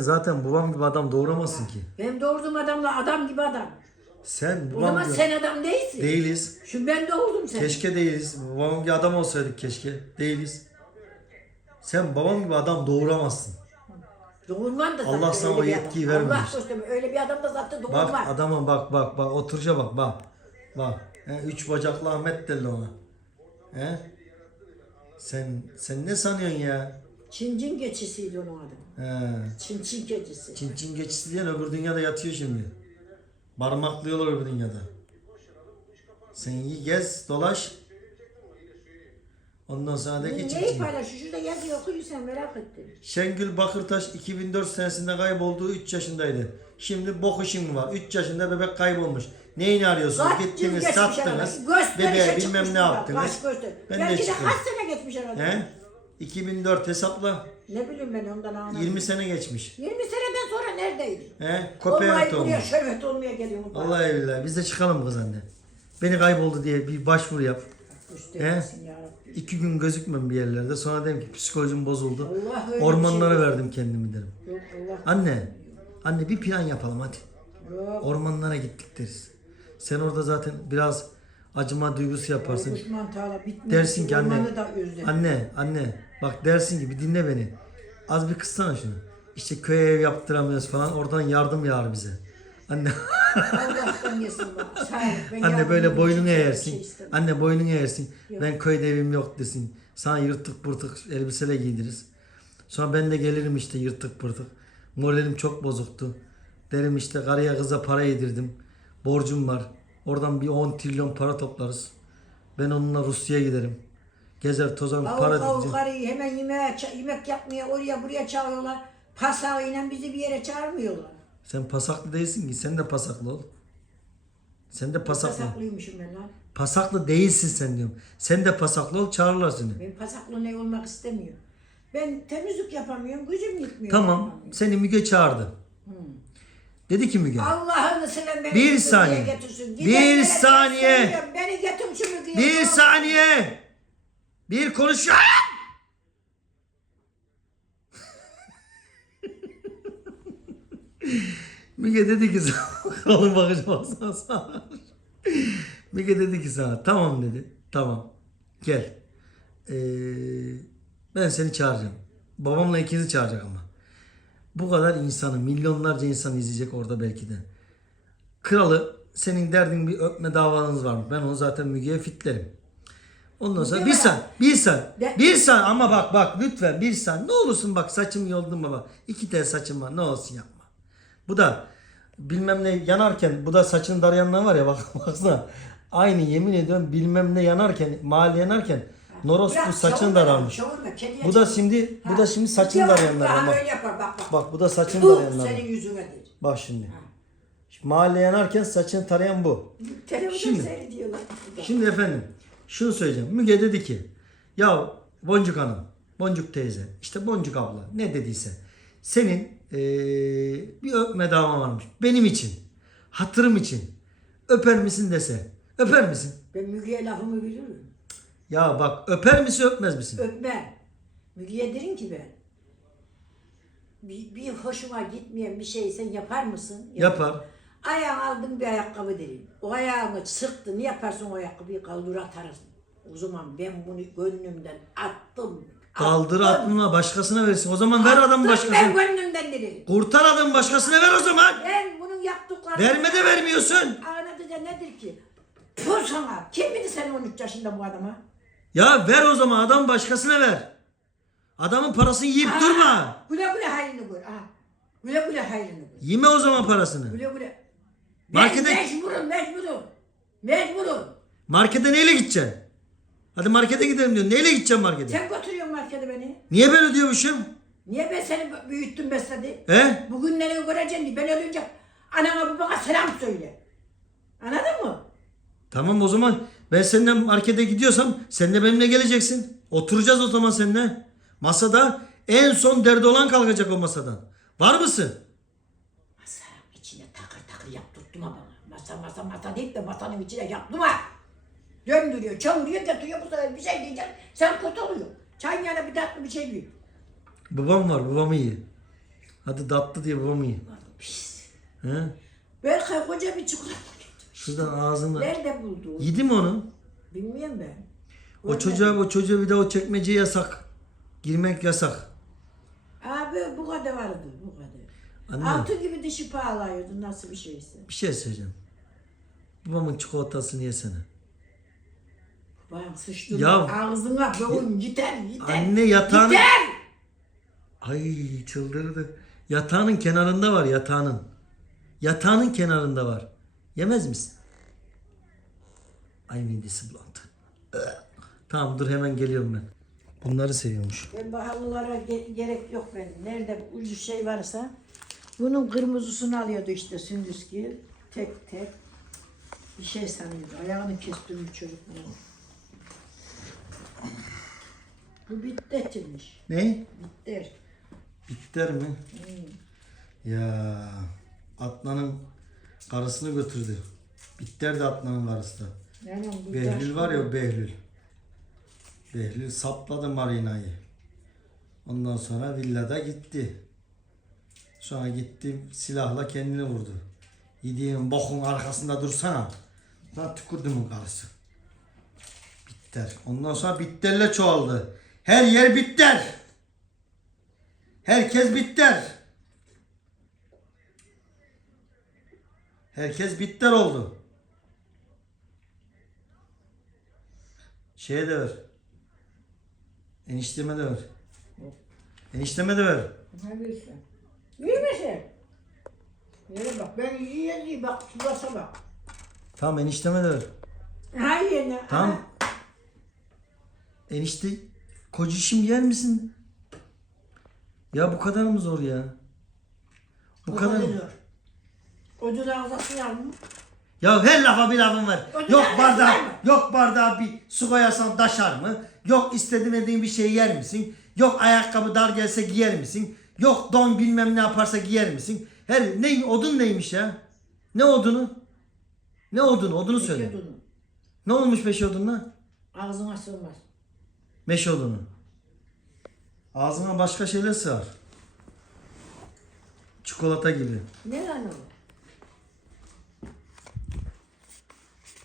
Zaten babam gibi adam doğuramazsın ki. Benim doğurduğum adamla adam gibi adam. Sen O babam zaman gibi... sen adam değilsin. Değiliz. Şu ben doğurdum seni. Keşke değiliz. Babam gibi adam olsaydık keşke. Değiliz. Sen babam gibi adam doğuramazsın. Doğurman da zaten Allah sana öyle o bir yetkiyi adam. vermemiş. Allah korusun öyle bir adam da zaten doğurmaz. Bak adama bak bak bak oturuşa bak bak. Bak. He, üç bacaklı Ahmet derler ona. He? Sen sen ne sanıyorsun ya? Çincin geçisiydi onun adı. He. Çin çin geçisi. Çin Çin geçisi diyen öbür dünyada yatıyor şimdi. Parmaklıyorlar öbür dünyada. Sen iyi gez dolaş. Ondan sonra de ki Çin Neyi paylaşıyor? Şurada yazıyor okuyor sen merak ettim. Şengül Bakırtaş 2004 senesinde kaybolduğu 3 yaşındaydı. Şimdi bok işin var. 3 yaşında bebek kaybolmuş. Neyini arıyorsunuz? Kaç yıl Gittiniz geçmiş sattınız. herhalde. Gösterişe Bebeğe bilmem ne yaptınız. Göster. Ben de Belki de kaç sene geçmiş herhalde. He? 2004 hesapla. Ne bileyim ben ondan anlamadım. 20 sene geçmiş. 20 seneden sonra neredeydin? He? Olmayı Kopya buraya olmuş. şöhret olmaya geliyorum. Vallahi billahi biz de çıkalım kız anne. Beni kayboldu diye bir başvuru yap. Üsteliksin ya Rabbi. İki gün gözükmem bir yerlerde. Sonra dedim ki psikolojim bozuldu. Allah öyle bir Ormanlara şey- verdim kendimi dedim. Yok Allah. Anne, anne bir plan yapalım hadi. Yok. Ormanlara gittik deriz. Sen orada zaten biraz acıma duygusu yaparsın. Tağla bitmiyor. Dersin ki anne, Ormanı da özledim. anne, anne bak dersin ki bir dinle beni. Az bir kıssana şunu. İşte köye ev yaptıramıyoruz falan oradan yardım yağar bize. Anne, Allah'tan yesin. Ben anne yardım böyle boynunu bir şey eğersin. istemem. Anne boynunu eğersin. Yok. Ben köyde evim yok desin. Sana yırtık pırtık elbiseler giydiririz. Sonra ben de gelirim işte yırtık pırtık. Moralim çok bozuktu. Derim işte karıya kıza para yedirdim. Borcum var. Oradan bir 10 trilyon para toplarız. Ben onunla Rusya'ya giderim. Gezer tozarım para Avuk avuk diyeceğim. karıyı hemen yemeğe, ça- yemek yapmaya oraya buraya çağırıyorlar. Pasağıyla bizi bir yere çağırmıyorlar. Sen pasaklı değilsin ki. Sen de pasaklı ol. Sen de pasaklı. Pasaklıymışım ben lan. Pasaklı değilsin sen diyorum. Sen de pasaklı ol çağırırlar seni. Ben pasaklı ne olmak istemiyorum. Ben temizlik yapamıyorum, gücüm yetmiyor. Tamam. Seni Müge çağırdı. Dedi ki Müge. Allah'ını seven beni Bir saniye. getirsin. Bir Gidenlere saniye. Beni getir şu Müge'ye. Bir saniye. Bir konuşuyor. Müge dedi ki oğlum bakacağım sana sana. Müge dedi ki sana tamam dedi. Tamam. Gel. Ee, ben seni çağıracağım. Babamla ikinizi çağıracak ama. Bu kadar insanı, milyonlarca insan izleyecek orada belki de. Kralı senin derdin bir öpme davanız var mı? Ben onu zaten Müge'ye fitlerim. Ondan sonra bir var. san, bir De- bir san ama bak bak lütfen bir san. Ne olursun bak saçım yoldun baba. İki tel saçım var ne olsun yapma. Bu da bilmem ne yanarken bu da saçını darayanlar var ya bak baksana. Aynı yemin ediyorum bilmem ne yanarken mahalle yanarken Noros Bırak, bu saçını savurma, dararmış. savurma, kediye Bu da şimdi bu Ha. da şimdi saçını Yapar, darayanlar daha bak. böyle yapar bak bak. Bak bu da saçını Bu darayanlar. senin yüzüne değil. Bak şimdi. Şimdi mahalle yanarken saçını tarayan bu. Televizyonda Şimdi- seyrediyorlar. Şimdi efendim şunu söyleyeceğim. Müge dedi ki ya Boncuk Hanım, Boncuk teyze, işte Boncuk abla ne dediyse senin eee, bir öpme davan varmış. Benim için, hatırım için öper misin dese. Öper misin? Ben Müge'ye lafımı bilirim. Ya bak öper misin öpmez misin? Öpme. Müge'ye derim ki ben. Bir, bir hoşuma gitmeyen bir şey sen yapar mısın? Yapar. Ayağını aldın bir ayakkabı derim. O ayağını sıktın yaparsın o ayakkabıyı kaldır atarsın. O zaman ben bunu gönlümden attım. Kaldır attım. aklına başkasına versin. O zaman ver adam Attım Ben başkasına. gönlümden derim. Kurtar adam başkasına ver o zaman. Ben bunun yaptıklarını... Verme de vermiyorsun. Anlatıca nedir ki? Pur sana. Kim bilir sen 13 yaşında bu adama? Ya ver o zaman adam başkasına ver. Adamın parasını yiyip Aa, durma. Güle güle hayrını gör. Ha. Güle güle hayrını gör. Yeme o zaman parasını. Güle güle. Markete- mecburum mecburum. Mecburum. Markete neyle gideceksin? Hadi markete gidelim diyorsun. Neyle gideceksin markete? Sen götürüyorsun markete beni. Niye ben ödüyormuşum? Niye ben seni büyüttüm besledim? He? Bugünleri göreceksin diye ben ölünce anana babana selam söyle. Anladın mı? Tamam o zaman ben seninle markete gidiyorsam sen de benimle geleceksin. Oturacağız o zaman seninle. Masada en son derdi olan kalkacak o masadan. Var mısın? Masanın içine takır takır yaptırtma bana. Masa masa masa deyip de masanın içine yaptırma. Döndürüyor, çavuruyor, getiriyor bu sefer bir şey diyeceksin. Sen kurtuluyor. Çayın yanına bir tatlı bir şey büyük. Babam var babam iyi. Hadi tatlı diye babam iyi. Pis. He? Berkay koca bir çikolata getirmiş. Şuradan ağzını. Nerede buldu? Yedi mi onu? Bilmiyorum ben. O çocuğa o çocuğa bir de o çekmece yasak. Girmek yasak. Abi bu kadar vardı bu kadar. Anne. Altı gibi dişi pahalıyordu nasıl bir şeyse. Bir şey söyleyeceğim. Babamın çikolatasını yesene. Bayağı sıçtım. Ya- Ağzına boğun yeter yeter. Anne yatağın... Yeter. Ay çıldırdı. Yatağının kenarında var yatağının. Yatağının kenarında var. Yemez misin? Ay midesi bulandı. Iı. Tamam dur hemen geliyorum ben. Bunları seviyormuş. Ben pahalılara ge- gerek yok benim. Nerede ucuz şey varsa bunun kırmızısını alıyordu işte Sündüzki. Tek tek bir şey sanıyordu. Ayağını kestirmiş çocuk bunu. Bu bittetmiş. Ne? Bitter. Bitter mi? Ya Adnan'ın karısını götürdü. Bitter de Adnan'ın karısı da. Yani Behlül var ya Behlül. Behlül sapladı marinayı. Ondan sonra villada gitti. Sonra gitti silahla kendini vurdu. Yediğin bokun arkasında dursana. Lan tükürdümün karısı. Bitter. Ondan sonra bitterle çoğaldı. Her yer bitter. Herkes bitter. Herkes bitter oldu. Şeye de ver. Enişteme de ver. Enişteme de ver. Neredeyse. İyi misin? Yere bak. Ben yiyeceğim bak. Şurası bak. Tamam enişteme de ver. Hayır. Tamam. Enişte kocişim yer misin? Ya bu kadar mı zor ya? Bu O kadar mı? Ucuz ağzası var mı? Ya her lafa bir lafın var. O Yok bardağı, mı? yok bardağı bir su koyarsan taşar mı? Yok istediğin bir şey yer misin? Yok ayakkabı dar gelse giyer misin? Yok don bilmem ne yaparsa giyer misin? Her ne odun neymiş ya? Ne odunu? Ne odunu? Odunu söyle. Yiyordun. Ne olmuş meşe odunla? Ağzına sığmaz. Meşe odunu. Ağzına başka şeyler sığar. Çikolata gibi. Ne lan o?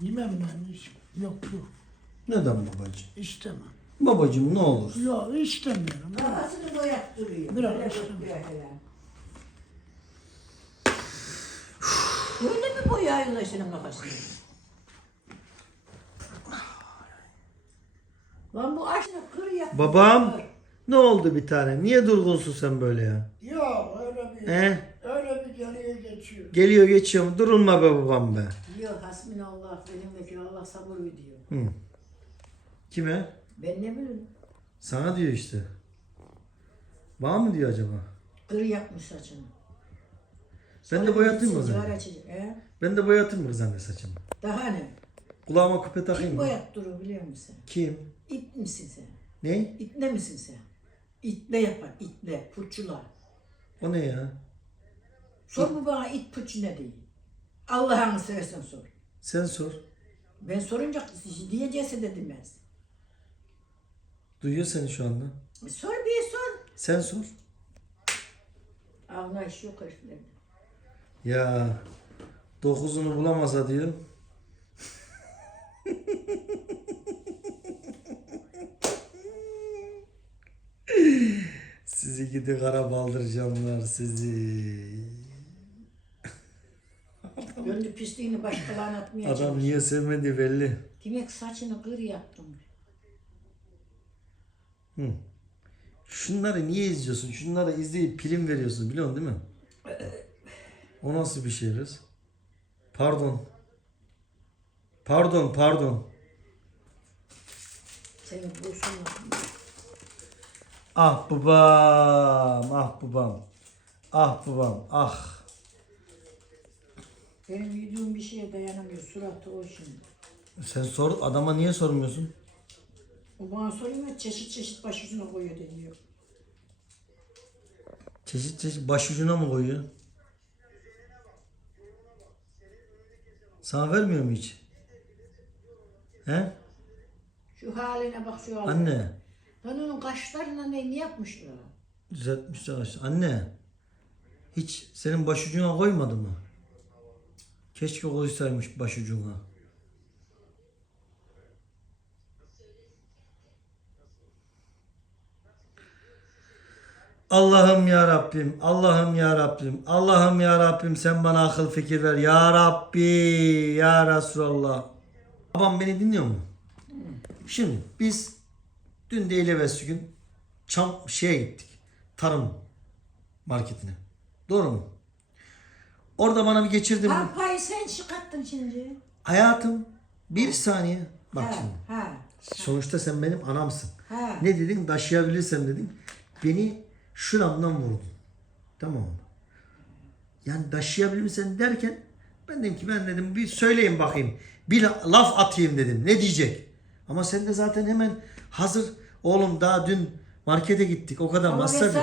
Yemem ben hiç. Yok yok. Neden babacığım? İstemem. Babacığım ne olur. Yok istemiyorum. Kafasını boyat duruyor. Bırak Böyle bakıyor. Boyuyorlar senin kafasını? Lan bu aşını kır yap. Babam. Ne oldu bir tane? Niye durgunsun sen böyle ya? Yok öyle bir He? öyle bir geriye geçiyor. Geliyor geçiyor mu? Durulma be babam be. Diyor hasbinallah benimdeki Allah sabır diyor. Hı. Kime? Ben ne bileyim. Sana diyor işte. Bana mı diyor acaba? Kır yapmış saçını. Ben de boyatayım mı Sigara içecek. He? Ben de boyatayım mı kız anne saçımı? Daha ne? Kulağıma küpe takayım Kim mı? boyat durur biliyor musun? Kim? İt misin sen? Ne? İtne misin sen? İtle yapar, itle, pırçular. O ne ya? Sor bu bana it pırçı ne değil. Allah'ını seversen sor. Sen sor. Ben sorunca diyecekse de demez. Duyuyor seni şu anda. E Sor bir sor. Sen sor. Anlayış yok heriflerde. Ya dokuzunu bulamasa diyor. sizi gidi kara baldıracağımlar sizi. Döndü pisliğini başkalarına atmaya Adam çalışıyor. niye sevmedi belli. Demek saçını kır yaptım. Şunları niye izliyorsun? Şunları izleyip prim veriyorsun biliyorsun değil mi? O nasıl bir şey kız? Pardon. Pardon, pardon. Seni bulsun. Ah babam, ah babam. Ah babam, ah. Benim yediğim bir şeye dayanamıyor. Suratı o şimdi. Sen sor, adama niye sormuyorsun? O bana soruyor ya çeşit çeşit başucuna koyuyor deniyor. Çeşit çeşit başucuna mı koyuyor? Sana vermiyor mu hiç? He? Şu haline bak şu haline. Anne. Lan onun kaşlarına ne, ne yapmışlar? Düzeltmişler aşağı. Anne. Hiç senin başucuna koymadı mı? Keşke koysaymış başucuna. Allah'ım ya Rabbim, Allah'ım ya Rabbim, Allah'ım ya Rabbim sen bana akıl fikir ver. Ya Rabbi, ya Resulallah. Babam beni dinliyor mu? Şimdi biz dün değil evvelsi gün Çam şeye gittik. Tarım marketine. Doğru mu? Orada bana bir geçirdim. Arpayı sen çıkarttın şimdi. Hayatım bir saniye. Bak ha, şimdi. Ha. Sonuçta sen benim anamsın. Ha. Ne dedin? Taşıyabilirsem dedin. Beni şuramdan vurdun. Tamam mı? Yani taşıyabilirsen derken ben dedim ki ben dedim bir söyleyin bakayım. Bir laf atayım dedim. Ne diyecek? Ama sen de zaten hemen hazır. Oğlum daha dün markete gittik. O kadar Ama masraf.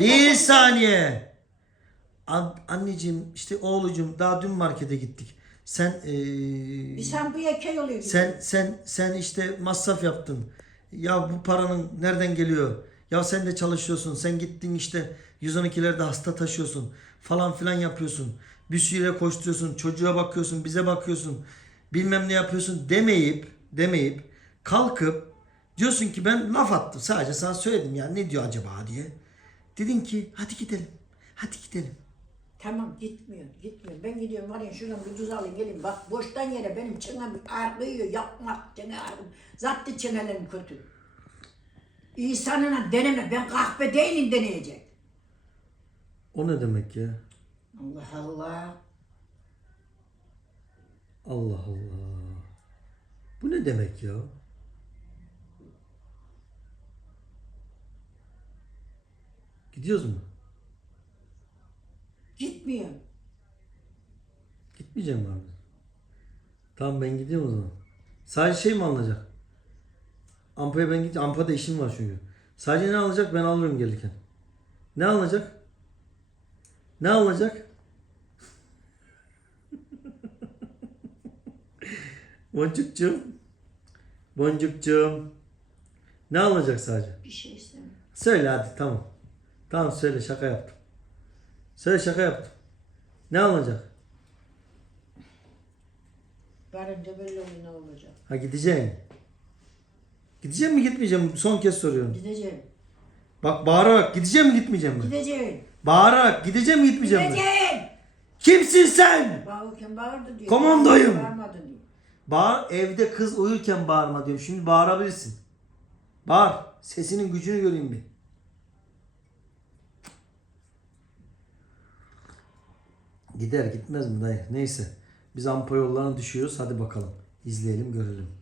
Bir saniye. An- anneciğim işte oğlucum daha dün markete gittik. Sen eee Bir şampuya köy oluyor. sen sen sen işte masraf yaptın. Ya bu paranın nereden geliyor? Ya sen de çalışıyorsun. Sen gittin işte 112'lerde hasta taşıyorsun. Falan filan yapıyorsun. Bir sürü koşturuyorsun. Çocuğa bakıyorsun. Bize bakıyorsun. Bilmem ne yapıyorsun demeyip demeyip kalkıp diyorsun ki ben laf attım. Sadece sana söyledim ya ne diyor acaba diye. Dedin ki hadi gidelim. Hadi gidelim. Tamam gitmiyor, gitmiyor. Ben gidiyorum var ya şuradan ucuz alayım gelin. Bak boştan yere benim çenem ağrıyor, yapmak çene ağrıyor. Zaten çenelerim kötü. İnsanına deneme, ben kahpe değilim deneyecek. O ne demek ya? Allah Allah. Allah Allah. Bu ne demek ya? Gidiyoruz mu? Gitmiyor. Gitmeyeceğim abi? Tamam ben gidiyorum o zaman. Sadece şey mi alınacak? Ampa'ya ben gideceğim. Ampa'da işim var çünkü. Sadece ne alacak ben alıyorum gelirken. Ne alınacak? Ne alınacak? Boncukcuğum. Boncukcuğum. Ne alınacak sadece? Bir şey istemiyor. Söyle hadi tamam. Tamam söyle şaka yaptım. Söyle şaka yaptım. Ne alınacak? Varınca oluyor ne olacak. Ha gideceğim. Gideceğim mi gitmeyeceğim mi? Son kez soruyorum. Gideceğim. Bak bağırarak gideceğim mi gitmeyeceğim mi? Gideceğim. Bağırarak gideceğim mi gitmeyeceğim mi? Gideceğim. Kimsin sen? Bağırırken bağırdı diyor. Komandoyum. Bağırmadı diyor. Bağır evde kız uyurken bağırma diyorum. Şimdi bağırabilirsin. Bağır. Sesinin gücünü göreyim bir. Gider gitmez mi dayı? Neyse. Biz ampa yollarına düşüyoruz. Hadi bakalım. İzleyelim görelim.